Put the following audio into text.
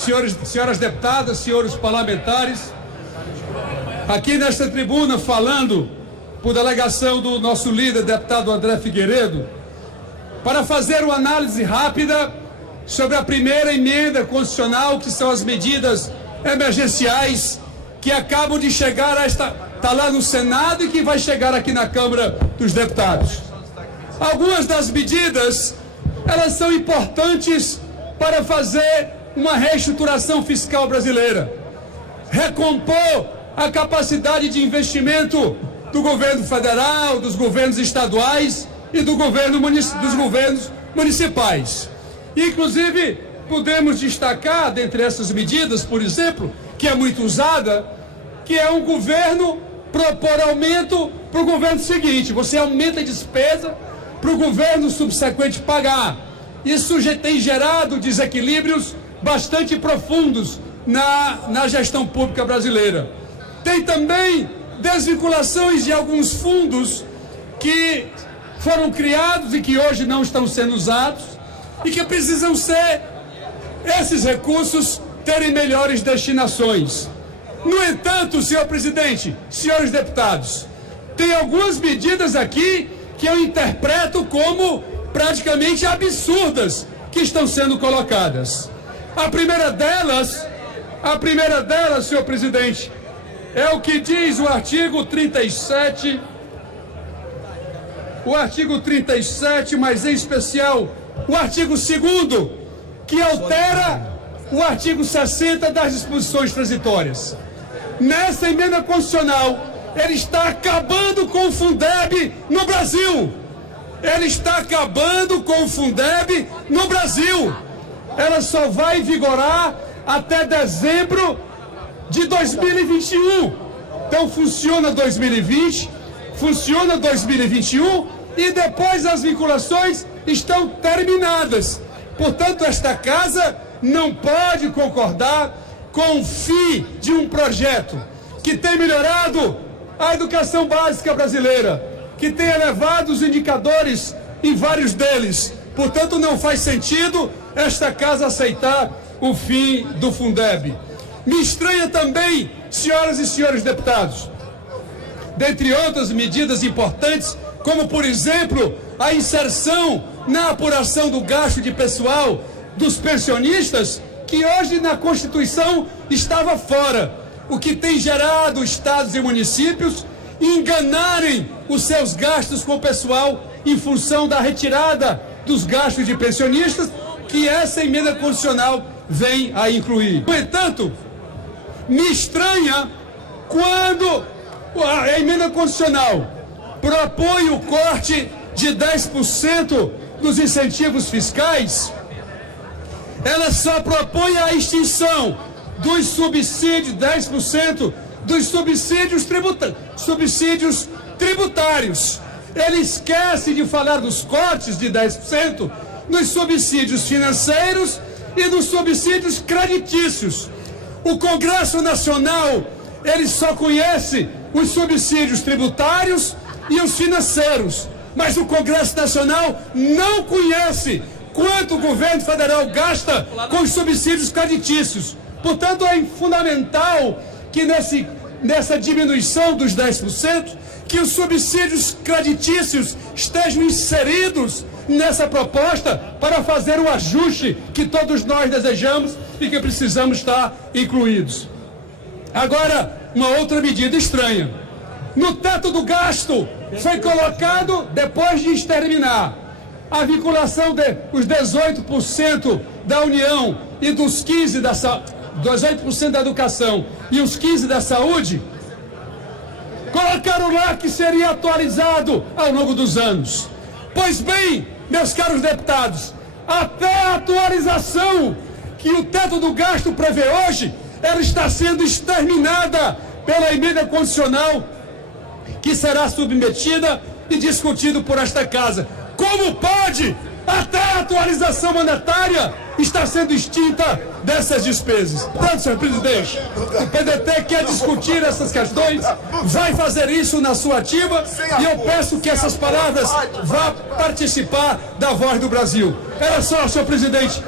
senhoras deputadas, senhores parlamentares, aqui nesta tribuna falando por delegação do nosso líder, deputado André Figueiredo, para fazer uma análise rápida sobre a primeira emenda constitucional, que são as medidas emergenciais que acabam de chegar está lá no Senado e que vai chegar aqui na Câmara dos Deputados. Algumas das medidas, elas são importantes para fazer uma reestruturação fiscal brasileira, recompor a capacidade de investimento do governo federal, dos governos estaduais e dos governos municipais. Inclusive, podemos destacar, dentre essas medidas, por exemplo, que é muito usada, que é um governo propor aumento para o governo seguinte. Você aumenta a despesa para o governo subsequente pagar. Isso tem gerado desequilíbrios bastante profundos na gestão pública brasileira. Tem também desvinculações de alguns fundos que foram criados e que hoje não estão sendo usados e que precisam ser, esses recursos, terem melhores destinações. No entanto, senhor presidente, senhores deputados, tem algumas medidas aqui que eu interpreto como praticamente absurdas que estão sendo colocadas. A primeira delas, senhor presidente, é o que diz o artigo 37, mas em especial o artigo 2º, que altera o artigo 60 das disposições transitórias. Nessa emenda constitucional, ele está acabando com o Fundeb no Brasil. Ele está acabando com o Fundeb no Brasil. Ela só vai vigorar até dezembro de 2021. Então funciona 2020, funciona 2021 e depois as vinculações estão terminadas. Portanto, esta casa não pode concordar com o fim de um projeto que tem melhorado a educação básica brasileira, que tem elevado os indicadores em vários deles. Portanto, não faz sentido esta casa aceitar o fim do Fundeb. Me estranha também, senhoras e senhores deputados, dentre outras medidas importantes, como, por exemplo, a inserção na apuração do gasto de pessoal dos pensionistas, que hoje na Constituição estava fora, o que tem gerado estados e municípios enganarem os seus gastos com o pessoal em função da retirada dos gastos de pensionistas, que essa emenda constitucional vem a incluir. No entanto, me estranha quando a emenda constitucional propõe o corte de 10% dos incentivos fiscais. Ela só propõe a extinção dos subsídios, 10% dos subsídios tributários. Ele esquece de falar dos cortes de 10% nos subsídios financeiros e nos subsídios creditícios. O Congresso Nacional, ele só conhece os subsídios tributários e os financeiros, mas o Congresso Nacional não conhece quanto o governo federal gasta com os subsídios creditícios. Portanto, é fundamental que nessa diminuição dos 10%, que os subsídios creditícios estejam inseridos nessa proposta para fazer o ajuste que todos nós desejamos e que precisamos estar incluídos. Agora, uma outra medida estranha. No teto do gasto foi colocado, depois de exterminar a vinculação dos 18% da União e dos 15% da 18% da educação e os 15% da saúde, colocaram lá que seria atualizado ao longo dos anos. Pois bem, meus caros deputados, até a atualização que o teto do gasto prevê hoje, ela está sendo exterminada pela emenda constitucional que será submetida e discutido por esta casa. Como pode? Até a atualização monetária está sendo extinta dessas despesas. Portanto, senhor presidente, o PDT quer discutir essas questões, vai fazer isso na sua ativa e eu peço que essas palavras vá participar da Voz do Brasil. Era só, senhor presidente.